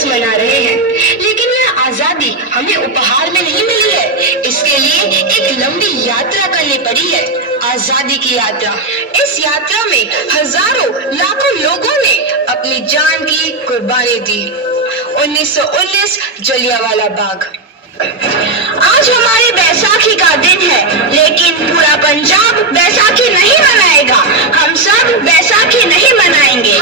दिवस मना रहे हैं, लेकिन यह आजादी हमें उपहार में नहीं मिली है। इसके लिए एक लंबी यात्रा करनी पड़ी है, आजादी की यात्रा। इस यात्रा में हजारों लाखों लोगों ने अपनी जान की कुर्बानी दी। 1919 जलियांवाला बाग। आज हमारी बैसाखी का दिन है, लेकिन पूरा पंजाब बैसाखी नहीं मनाएगा। हम सब बैसाखी नहीं मनाएंगे।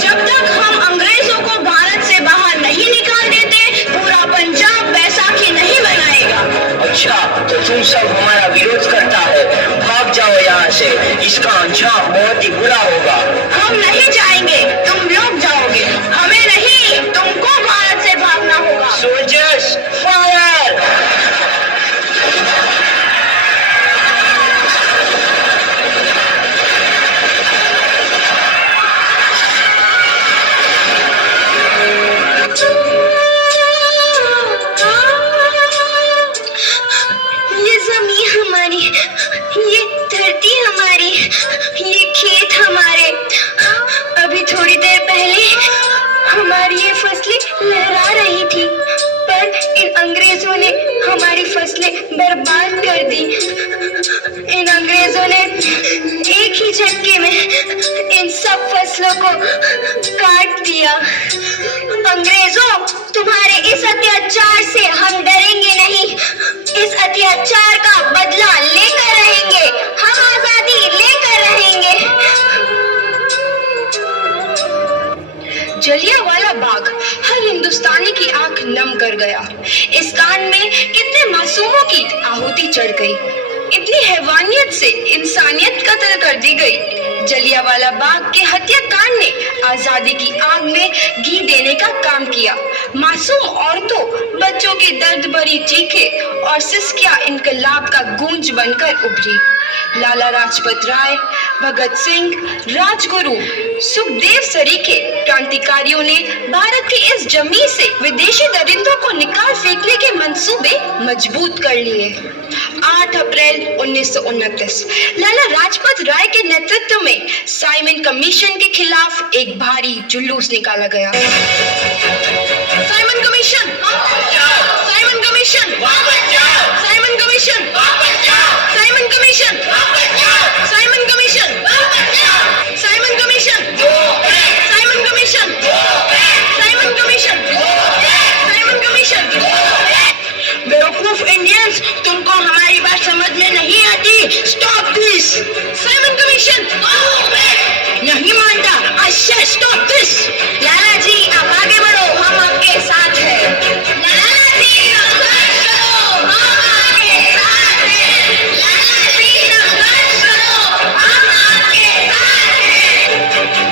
जब तक हम अंग्रेजों को भारत से बाहर नहीं निकाल देते, पूरा पंजाब बैसाखी नहीं मनाएगा। अच्छा, तो तुम सब हमारा विरोध करता है, भाग जाओ यहाँ से। इसका अंजाम बहुत ही बुरा होगा। हम नहीं जाएंगे, तुम लोग जाओगे। हमें नहीं, तुमको भारत से भागना होगा। Soldiers fire! ये जमीन हमारी, ये धरती हमारी, ये खेत हमारे। अभी थोड़ी देर पहले हमारी ये फसलें लहरा रही थी, पर इन अंग्रेजों ने हमारी फसलें बर्बाद कर दी। इन अंग्रेजों ने एक ही झटके में इन सब फसलों को काट दिया। अंग्रेजों, तुम्हारे इस अत्याचार से हम डरेंगे नहीं। इस अत्याचार का बदला लेकर रहेंगे। हम आजादी लेकर रहेंगे। जलियांवाला बाग हर हिंदुस्तानी की आंख नम कर गया। इस कांड में कितने मासूमों की आहुति चढ़ गई, इतनी हैवानियत से इंसानियत कत्ल कर दी गई। जलियांवाला बाग के हत्याकांड ने आजादी की आग में घी देने का काम किया। मासूम औरतों, बच्चों की दर्द भरी चीखें और सिसकियां इनकलाब का गूंज बनकर उभरी। लाला लाजपत राय, भगत सिंह, राजगुरु, सुखदेव सरीखे क्रांतिकारियों ने भारत की इस जमीन से विदेशी दरिंदों को निकाल फेंकने के मंसूबे मजबूत कर लिए। 8 अप्रैल 1929 लाला लाजपत राय के नेतृत्व में साइमन कमीशन के खिलाफ एक भारी जुलूस निकाला गया। Simon commission, Simon commission, Simon commission, Simon commission, Simon commission, Simon commission, Simon commission, Simon commission, Simon commission. बेवकूफ इंडियंस, तुमको हमारी बात समझ में नहीं आती। Stop this. साइमन कमीशन नहीं मानता। आई से स्टॉप दिस। लाला जी, आप आगे बढ़ो, हम आपके साथ हैं। लाला जी, संघर्ष करो, हम आपके साथ हैं। लाला जी, संघर्ष करो, हम आपके साथ हैं।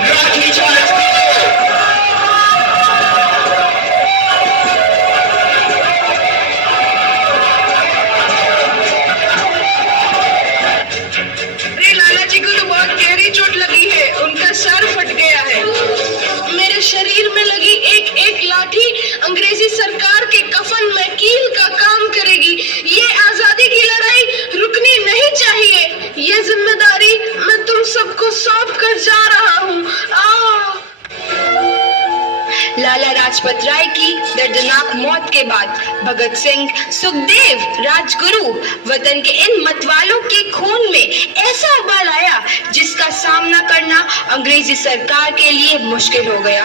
लाठी चार्ज करो। अरे लाला जी को तो बहुत गहरी चोट लगी है, उनका सर फट गया है। मेरे शरीर में लगी एक एक लाठी अंग्रेजी सरकार के कफन में कील का काम करेगी। ये आजादी की लड़ाई रुकनी नहीं चाहिए। ये जिम्मेदारी मैं तुम सबको सौंप कर जा रहा हूँ। लाला लाजपत राय की दर्दनाक मौत के बाद भगत सिंह, सुखदेव, राजगुरु वतन के इन मतवालों के खून में ऐसा उबाल आया जिसका सामना करना अंग्रेजी सरकार के लिए मुश्किल हो गया।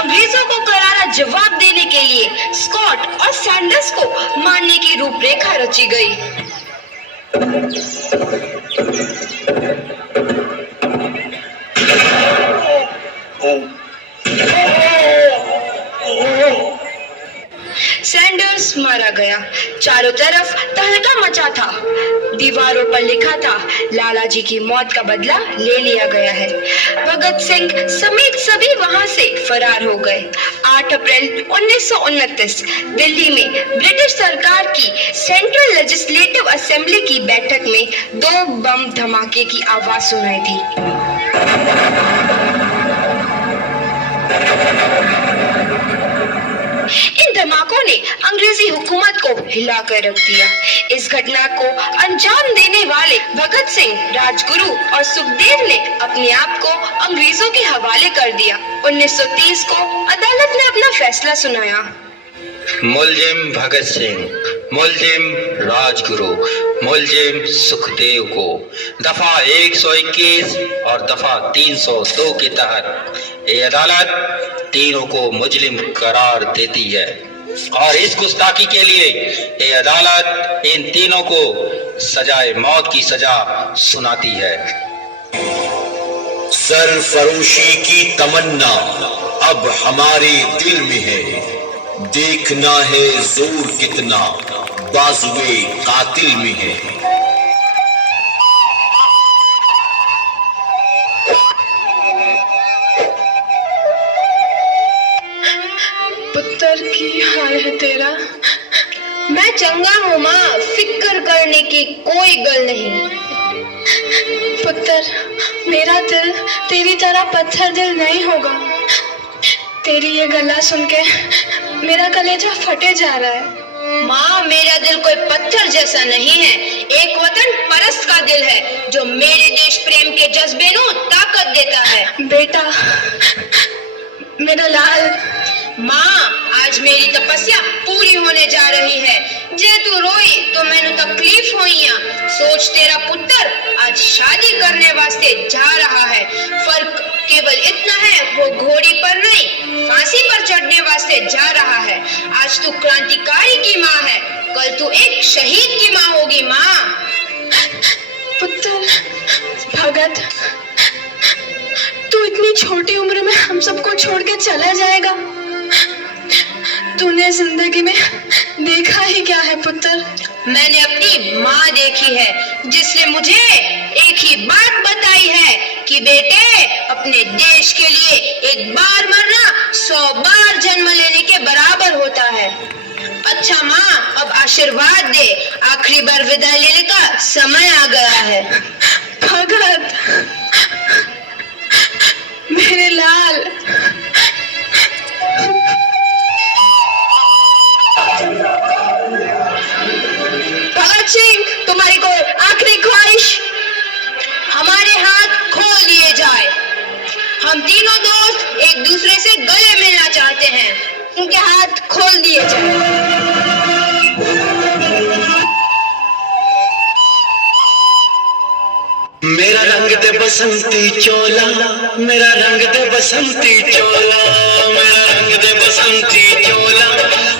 अंग्रेजों को करारा जवाब देने के लिए स्कॉट और सैंडर्स को मारने की रूपरेखा रची गई। सैंडर्स मारा गया। चारों तरफ तहलका मचा था। दीवारों पर लिखा था, लाला जी की मौत का बदला ले लिया गया है। भगत सिंह समेत सभी वहां से फरार हो गए। 8 अप्रैल 1929 दिल्ली में ब्रिटिश सरकार की सेंट्रल लेजिस्लेटिव असेंबली की बैठक में 2 बम धमाके की आवाज सुनाई दी। इन धमाकों ने अंग्रेजी हुकूमत को हिलाकर रख दिया। इस घटना को अंजाम देने वाले भगत सिंह, राजगुरु और सुखदेव ने अपने आप को अंग्रेजों के हवाले कर दिया। 1930 को अदालत ने अपना फैसला सुनाया। मुलजिम भगत सिंह, मुलजिम राजगुरु, मुलजिम सुखदेव को दफा 121 और दफा 302 के तहत ये अदालत तीनों को मुजरिम करार देती है और इस गुस्ताखी के लिए ये अदालत इन तीनों को सजाए मौत की सजा सुनाती है। सरफरोशी की तमन्ना अब हमारे दिल में है, देखना है जोर कितना बाजुए कातिल में है। पुत्र की हाल है तेरा। मैं चंगा हूँ माँ, फिक्र करने की कोई गल नहीं। पुत्र, मेरा दिल तेरी तरह पत्थर दिल नहीं होगा। तेरी ये गला सुन के मेरा कलेजा फटे जा रहा है। माँ, मेरा दिल कोई पत्थर जैसा नहीं है, एक वतन परस्त का दिल है जो मेरे देश प्रेम के जज्बे को ताकत देता है। बेटा, मेरा लाल। माँ, आज मेरी तपस्या पूरी होने जा रही है। जे तू रोई तो मैंने तकलीफ होई। सोच, तेरा पुत्र आज शादी करने वास्ते जा रहा है। फर्क केवल इतना है, वो घोड़ी पर नहीं फांसी पर चढ़ने वास्ते जा रहा है। आज तू क्रांतिकारी की माँ है, कल तू एक शहीद की माँ होगी। माँ। पुत्र भगत, तू इतनी छोटी उम्र में हम सबको छोड़ के चला जाएगा। तूने जिंदगी में देखा ही क्या है पुत्र? मैंने अपनी माँ देखी है जिसने मुझे एक ही बात बताई है कि बेटे, अपने देश के लिए एक बार मरना 100 बार जन्म लेने के बराबर होता है। अच्छा माँ, अब आशीर्वाद दे, आखिरी बार विदा लेने का समय आ गया है। भगत, मेरे लाल। भगत सिंह, तुम्हारी कोई आखिरी ख्वाहिश? हमारे हाथ खोल दिए जाए। हम तीनों दोस्त एक दूसरे से गले मिलना चाहते हैं। उनके हाथ खोल दिए जाए। मेरा रंग दे बसंती चोला, मेरा रंग दे बसंती चोला, मेरा रंग दे बसंती चोला,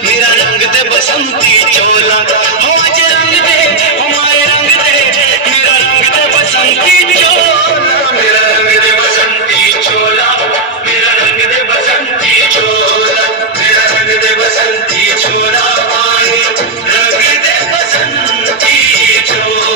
मेरा रंग दे बसंती चोला। हो आज रंग दे, हमारे रंग दे, मेरा रंग दे बसंती चोला, मेरा रंग दे बसंती चोला, मेरा रंग दे बसंती चोला, मेरा रंग दे बसंती चोला, आए रंग दे बसंती चोला।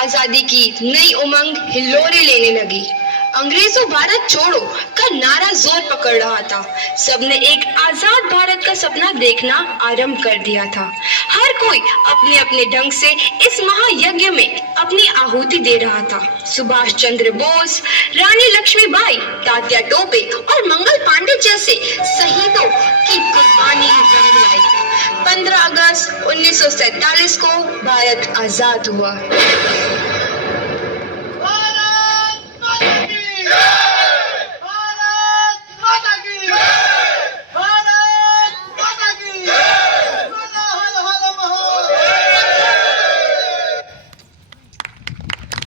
आजादी की नई उमंग हिलोरे लेने लगी। अंग्रेजों भारत छोड़ो का नारा जोर पकड़ रहा था। सबने एक आजाद भारत का सपना देखना आरंभ कर दिया था। हर कोई अपने अपने ढंग से इस महायज्ञ में अपनी आहुति दे रहा था। सुभाष चंद्र बोस, रानी लक्ष्मीबाई, तात्या टोपे और मंगल पांडे जैसे शहीदों की कुर्बानी रंग लाई। 15 अगस्त 1947 को भारत आजाद हुआ।